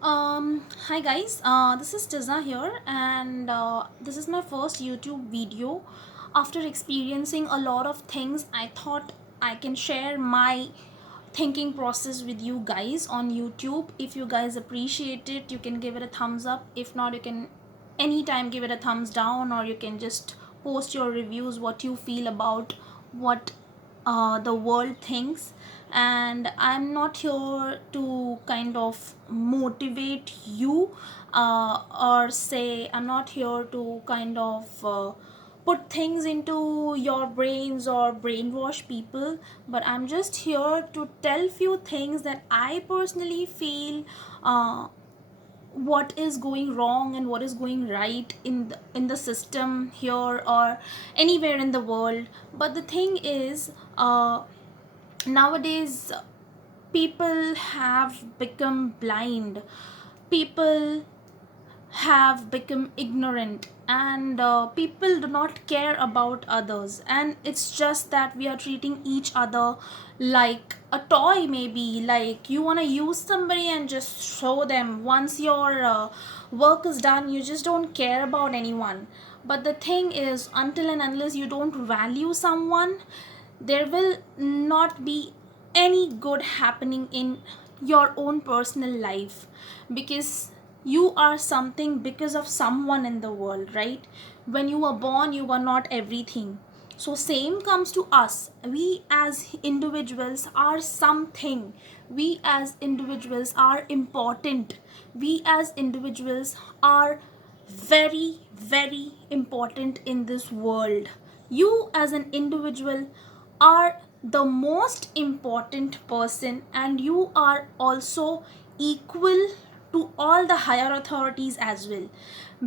Hi guys, this is Tiza here, and this is my first YouTube video. After experiencing a lot of things, I thought I can share my thinking process with you guys on YouTube. If you guys appreciate it, you can give it a thumbs up. If not, you can anytime give it a thumbs down, or you can just post your reviews, what you feel about what the world thinks. And I'm not here to kind of motivate you, or say I'm not here to kind of put things into your brains or brainwash people, but I'm just here to tell few things that I personally feel what is going wrong and what is going right in the system here or anywhere in the world. But the thing is, nowadays people have become blind, people have become ignorant, and people do not care about others, and it's just that we are treating each other like a toy. Maybe like you want to use somebody and just show them. Once your work is done, you just don't care about anyone. But the thing is, until and unless you don't value someone, there will not be any good happening in your own personal life, because you are something because of someone in the world, right? When you were born, you were not everything. So same comes to us. We as individuals are something. We as individuals are important. We as individuals are very, very important in this world. You as an individual are the most important person, and you are also equal to all the higher authorities as well,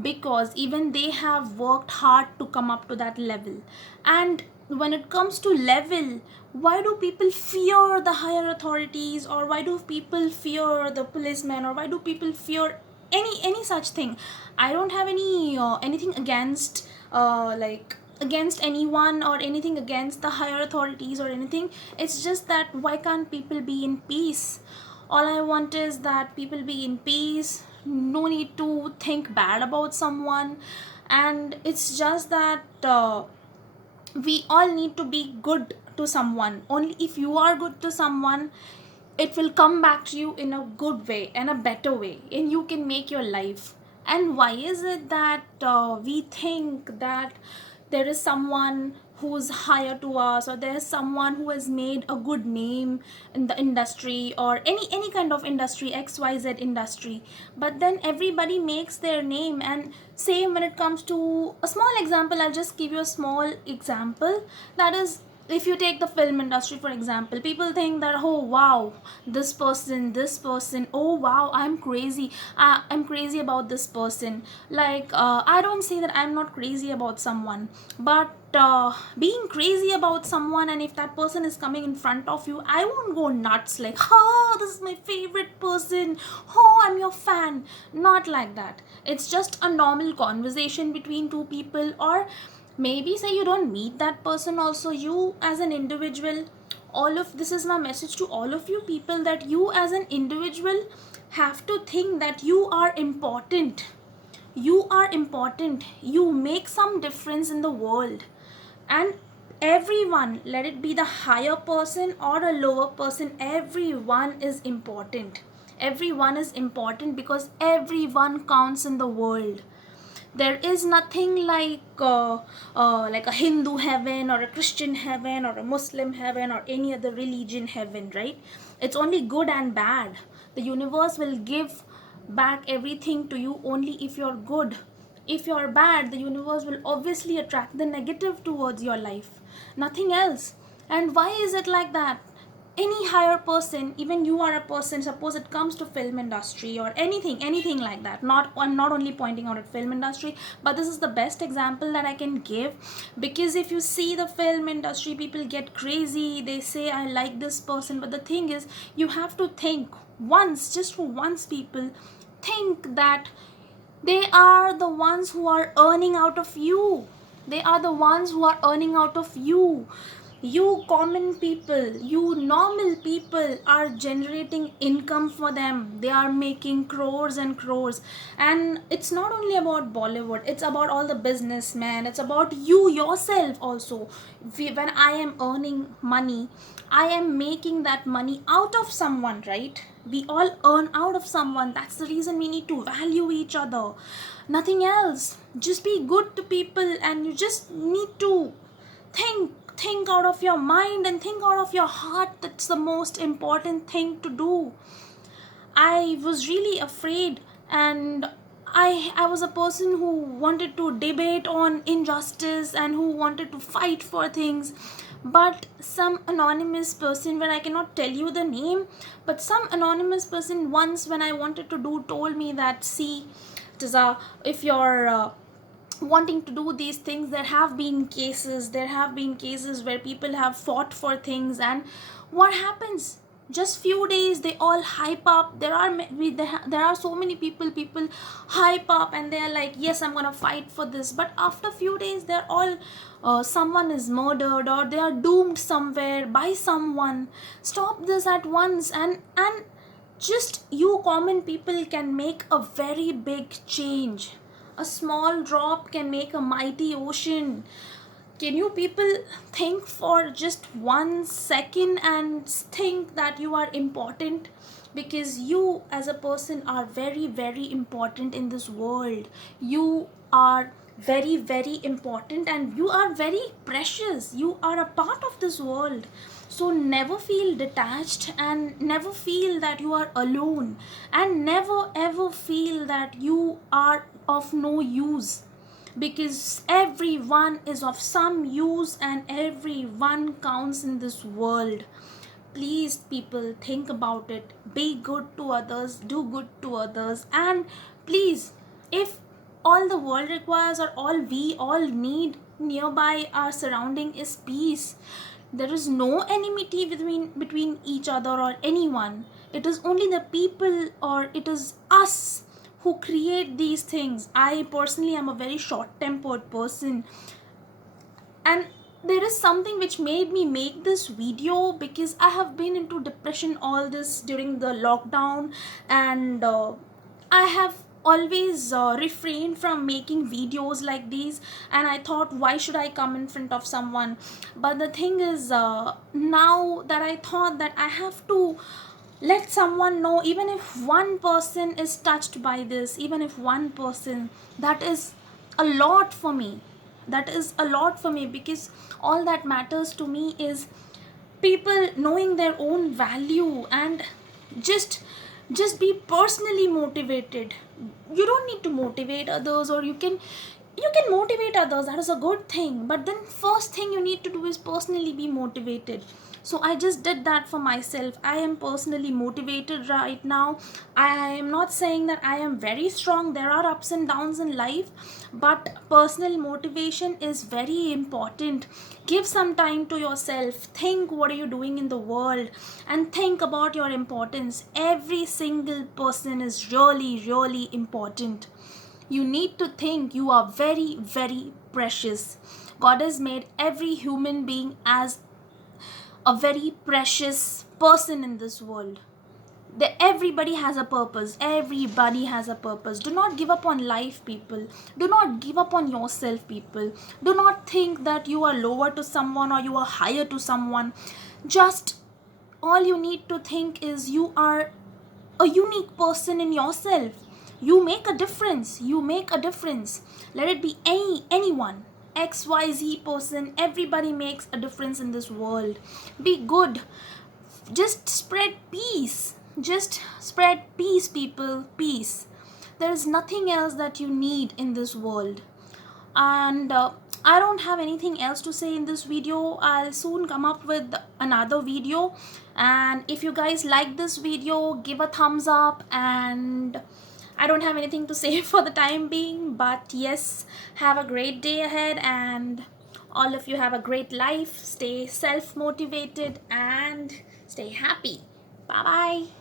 because even they have worked hard to come up to that level. And when it comes to level, why do people fear the higher authorities, or why do people fear the policemen, or why do people fear any such thing? I don't have anything against against anyone, or anything against the higher authorities or anything. It's just that why can't people be in peace? All I want is that people be in peace, no need to think bad about someone. And it's just that we all need to be good to someone. Only if you are good to someone, it will come back to you in a good way and a better way, and you can make your life. And why is it that we think that there is someone who's higher to us, or there's someone who has made a good name in the industry, or any kind of industry, xyz industry, but then everybody makes their name? And same when it comes to a small example, I'll just give you a small example. That is, if you take the film industry for example, people think that, oh wow, this person, oh wow, I'm crazy about this person. Like I don't say that I'm not crazy about someone, but being crazy about someone, and if that person is coming in front of you, I won't go nuts like, oh, this is my favorite person, oh, I'm your fan. Not like that. It's just a normal conversation between two people. Or maybe say you don't meet that person also, you as an individual. All of this is my message to all of you people, that you as an individual have to think that you are important. You are important, you make some difference in the world. And everyone, let it be the higher person or a lower person, everyone is important. Everyone is important because everyone counts in the world. There is nothing like a Hindu heaven, or a Christian heaven, or a Muslim heaven, or any other religion heaven, right? It's only good and bad. The universe will give back everything to you only if you're good. If you're bad, the universe will obviously attract the negative towards your life, nothing else. And why is it like that? Any higher person, even you are a person, suppose it comes to film industry or anything like that. Not, I'm not only pointing out at film industry, but this is the best example that I can give. Because if you see the film industry, people get crazy, they say I like this person. But the thing is, you have to think once, just for once, people think that they are the ones who are earning out of you. They are the ones who are earning out of you. You common people, you normal people are generating income for them. They are making crores and crores. And it's not only about Bollywood, it's about all the businessmen, it's about you yourself also. When I am earning money, I am making that money out of someone, right? We all earn out of someone. That's the reason we need to value each other. Nothing else. Just be good to people, and you just need to think out of your mind and think out of your heart. That's the most important thing to do. I was really afraid, and I was a person who wanted to debate on injustice and who wanted to fight for things. But some anonymous person, where I cannot tell you the name, but some anonymous person once, when I wanted to do, told me that, see, Tiza, if you're wanting to do these things, there have been cases where people have fought for things, and what happens, just few days they all hype up. There are so many people hype up, and they are like, yes, I'm gonna fight for this, but after few days they're all someone is murdered, or they are doomed somewhere by someone. Stop this at once. And just you common people can make a very big change. A small drop can make a mighty ocean. Can you people think for just 1 second and think that you are important? Because you as a person are very, very important in this world. You are very, very important, and you are very precious. You are a part of this world. So never feel detached, and never feel that you are alone, and never ever feel that you are of no use, because everyone is of some use and everyone counts in this world. Please, people, think about it. Be good to others, do good to others, and please, if all the world requires, or all we all need nearby our surrounding, is peace. There is no enmity between each other or anyone. It is only the people, or it is us who create these things. I personally am a very short tempered person, and there is something which made me make this video, because I have been into depression all this during the lockdown, and I have always refrained from making videos like these. And I thought, why should I come in front of someone? But the thing is, now that I thought that I have to let someone know, even if one person is touched by this, even if one person, that is a lot for me. That is a lot for me, because all that matters to me is people knowing their own value, and just just be personally motivated. You don't need to motivate others, or you can motivate others, that is a good thing, but then first thing you need to do is personally be motivated. So I just did that for myself. I am personally motivated right now. I am not saying that I am very strong. There are ups and downs in life, but personal motivation is very important. Give some time to yourself. Think, what are you doing in the world, and think about your importance. Every single person is really, really important. You need to think you are very, very precious. God has made every human being as a very precious person in this world. Everybody has a purpose. Everybody has a purpose. Do not give up on life, people. Do not give up on yourself, people. Do not think that you are lower to someone or you are higher to someone. Just all you need to think is you are a unique person in yourself. You make a difference. You make a difference. Let it be anyone. XYZ person. Everybody makes a difference in this world. Be good. Just spread peace. Just spread peace, people. Peace. There is nothing else that you need in this world. And I don't have anything else to say in this video. I'll soon come up with another video, and if you guys like this video, give a thumbs up. And I don't have anything to say for the time being, but yes, have a great day ahead, and all of you have a great life. Stay self motivated and stay happy. Bye bye.